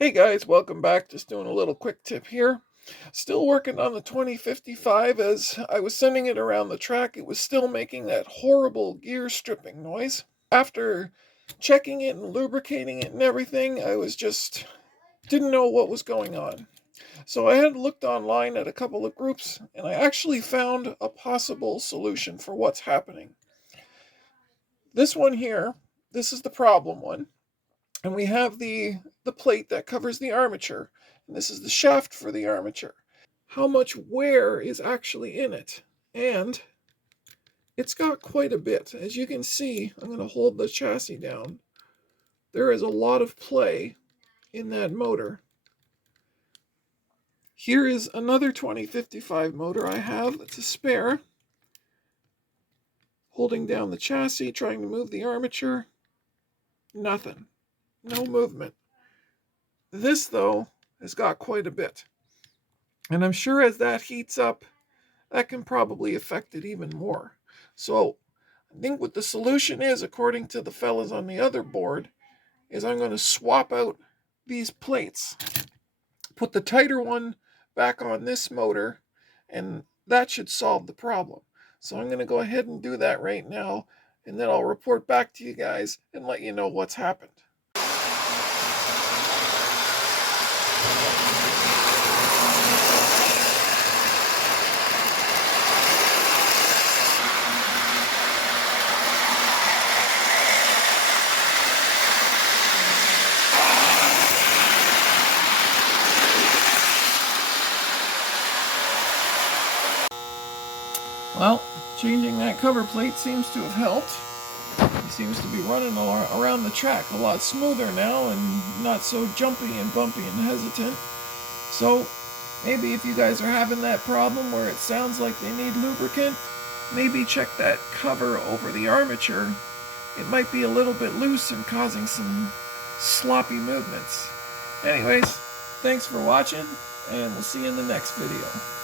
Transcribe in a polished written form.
Hey guys, welcome back. Just doing a little quick tip here. Still working on the 2055. As I was sending it around the track, it was still making that horrible gear stripping noise. After checking it and lubricating it and everything, I was just didn't know what was going on. So I had looked online at a couple of groups and I actually found a possible solution for what's happening. This one here, this is the problem one. And we have the plate that covers the armature, and this is the shaft for the armature. How much wear is actually in it? And it's got quite a bit. As you can see, I'm going to hold the chassis down. There is a lot of play in that motor. Here is another 2055 motor I have that's a spare. Holding down the chassis, trying to move the armature. Nothing. No movement. This, though, has got quite a bit. And I'm sure as that heats up, that can probably affect it even more. So I think what the solution is, according to the fellas on the other board, is I'm going to swap out these plates, put the tighter one back on this motor, and that should solve the problem. So I'm going to go ahead and do that right now, and then I'll report back to you guys and let you know what's happened. Well, changing that cover plate seems to have helped. It seems to be running around the track a lot smoother now and not so jumpy and bumpy and hesitant. So maybe if you guys are having that problem where it sounds like they need lubricant, maybe check that cover over the armature. It might be a little bit loose and causing some sloppy movements. Anyways, thanks for watching, and we'll see you in the next video.